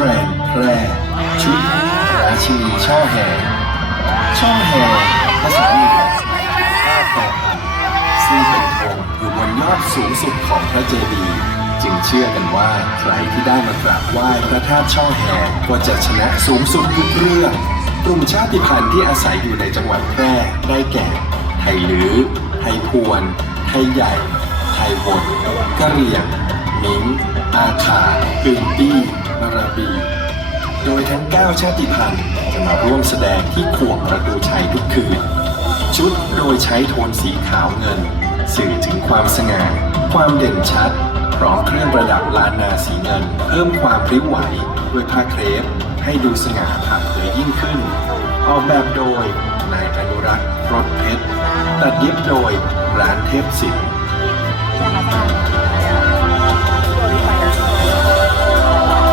แกรนแพร่ชุดราชีช่อแห่ช่อแห่ภาษาเหนือผ้าแพรพันซึ่งเป็นธงอยู่บนยอดสูงสุดของพระเจดีย์จึงเชื่อกันว่าใครที่ได้มากราบไหว้พระธาตุช่อแห่ก็จะชนะสูงสุดทุกเรื่องกลุ่มชาติพันธุ์ที่อาศัยอยู่ในจังหวัดแพร่ได้แก่ ไทยลื้อไทยพวน ไทยใหญ่ ไทยบนกะเหรี่ยงมิงอาคาปืนปี้ มาราบี โดยทั้ง 9 ชาติพันธุ์จะมาร่วมแสดงที่ขวงประตูชัยทุกคืน ชุดโดยใช้โทนสีขาวเงิน สื่อถึงความสง่า ความเด่นชัด พร้อมเครื่องประดับลานนาสีเงิน เพิ่มความพริ้วไหวด้วยผ้าเครปให้ดูสง่าผ่าเผยยิ่งขึ้น ออกแบบโดยนายอนุรักษ์รถเพชร ตัดเย็บโดยร้านเทพศิลป์